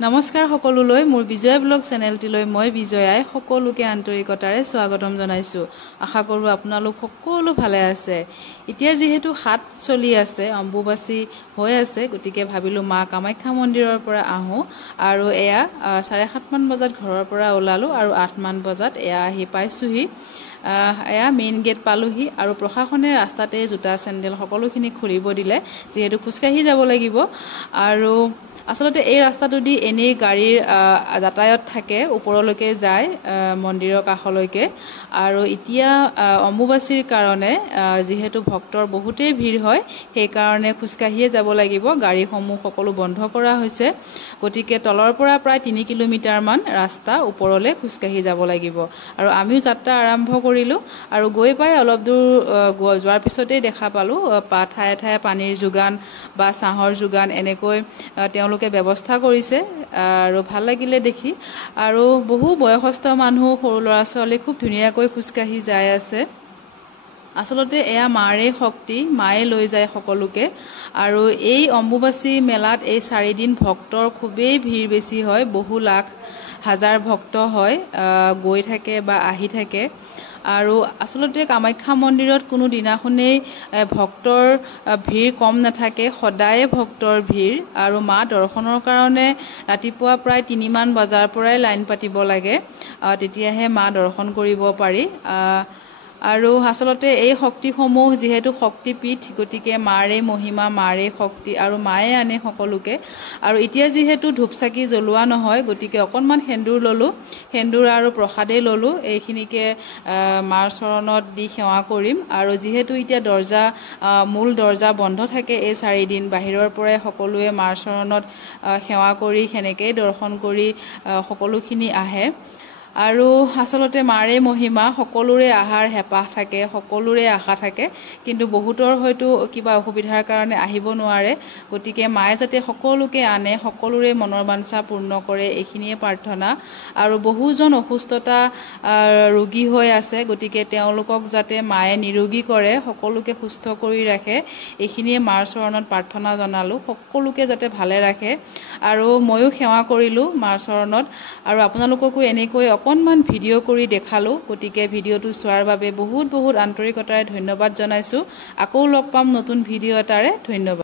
নমস্কাৰ সকলোলৈ মোৰ বিজয় ব্লগ চেনেলটিলৈ মই বিজয়াই সকলোকে আন্তৰিকতাৰে স্বাগতম জনাইছো। আশা কৰো আপোনালোক সকলো ভালে আছে। এতিয়া যেহেতু হাত চলি আছে, অম্বুবাচী হৈ আছে, গতিকে ভাবিলো মা কামাখ্যা মন্দিৰৰ পৰা আহো আৰু এয়া 7:30 মান বজাত ঘৰৰ পৰা ওলালো আৰু 8 মান বজাত এয়া আহি পাইছোহি। এয়া মেইন গেট পালোহি আৰু প্ৰশাসনে ৰাস্তাতে জোতা চেণ্ডেল সকলোখিনি খুলিব দিলে, যেহেতু খোজকাঢ়ি যাব লাগিব। আৰু আসলতে এই ৰাস্তাটো দি এনেই গাড়ীৰ যাতায়াত থাকে, ওপৰলৈকে যায় মন্দিৰৰ কাষলৈকে। আৰু এতিয়া অম্বুবাচীৰ কাৰণে যেহেতু ভক্তৰ বহুতেই ভিৰ হয়, সেইকাৰণে খোজকাঢ়িয়ে যাব লাগিব। গাড়ীসমূহ সকলো বন্ধ কৰা হৈছে, গতিকে তলৰ পৰা প্ৰায় 3 কিলোমিটাৰমান ৰাস্তা ওপৰলৈ খোজকাঢ়ি যাব লাগিব। আৰু আমিও যাত্ৰা আৰম্ভ কৰিলোঁ আৰু গৈ পাই অলপ দূৰ যোৱাৰ পিছতেই দেখা পালোঁ ঠায়ে ঠায়ে পানীৰ যোগান বা চাহৰ যোগান এনেকৈ তেওঁলোকে ব্যৱস্থা কৰিছে আৰু ভাল লাগিলে দেখি। আৰু বহু বয়সস্থ মানুহ, সৰু ল'ৰা ছোৱালী খুব ধুনীয়াকৈ খোজকাঢ়ি যাই আছে। আসলতে এয়া মাৰে শক্তি, মায়ে লৈ যায় সকলোকে। আৰু এই অম্বুবাচী মেলাত এই 4 দিন ভক্তৰ খুবেই ভিৰ বেছি হয়, বহু লাখ হাজাৰ ভক্ত হয়, গৈ থাকে বা আহি থাকে। আৰু আসলতে কামাখ্যা মন্দিৰত কোনো দিনাখনেই ভক্তৰ ভিৰ কম নাথাকে, সদায়ে ভক্তৰ ভিৰ। আৰু মা দৰ্শনৰ কাৰণে ৰাতিপুৱা প্ৰায় 3 মান বজাৰ পৰাই লাইন পাতিব লাগে, তেতিয়াহে মা দৰ্শন কৰিব পাৰি। আৰু আসলতে এই শক্তিসমূহ যিহেতু শক্তিপীঠ, গতিকে মাৰে মহিমা, মাৰে শক্তি আৰু মায়ে আনে সকলোকে। আৰু এতিয়া যিহেতু ধূপ চাকি জ্বলোৱা নহয়, গতিকে অকণমান সেন্দুৰ ল'লোঁ, সেন্দুৰ আৰু প্ৰসাদেই ল'লোঁ। এইখিনিকে মাৰ চৰণত দি সেৱা কৰিম। আৰু যিহেতু এতিয়া মূল দৰ্জা বন্ধ থাকে এই 4 দিন, বাহিৰৰ পৰাই সকলোৱে মাৰ চৰণত সেৱা কৰি সেনেকেই দৰ্শন কৰি সকলোখিনি আহে। আৰু আসলতে মাৰে মহিমা, সকলোৰে আহাৰ হেঁপাহ থাকে, সকলোৰে আশা থাকে, কিন্তু বহুতৰ হয়তো কিবা অসুবিধাৰ কাৰণে আহিব নোৱাৰে। গতিকে মায়ে যাতে সকলোকে আনে, সকলোৰে মনৰ বাঞ্ছা পূৰ্ণ কৰে, এইখিনিয়ে প্ৰাৰ্থনা। আৰু বহুজন অসুস্থতা ৰোগী হৈ আছে, গতিকে তেওঁলোকক যাতে মায়ে নিৰোগী কৰে, সকলোকে সুস্থ কৰি ৰাখে, এইখিনিয়ে মাৰ চৰণত প্ৰাৰ্থনা জনালোঁ, সকলোকে যাতে ভালে ৰাখে। আৰু ময়ো সেৱা কৰিলোঁ মাৰ চৰণত। আৰু আপোনালোককো এনেকৈ অকণমান ভিডিঅ' কৰি দেখালোঁ, গতিকে ভিডিঅ'টো চোৱাৰ বাবে বহুত বহুত আন্তৰিকতাৰে ধন্যবাদ জনাইছোঁ। আকৌ লগ পাম নতুন ভিডিঅ' এটাৰে। ধন্যবাদ।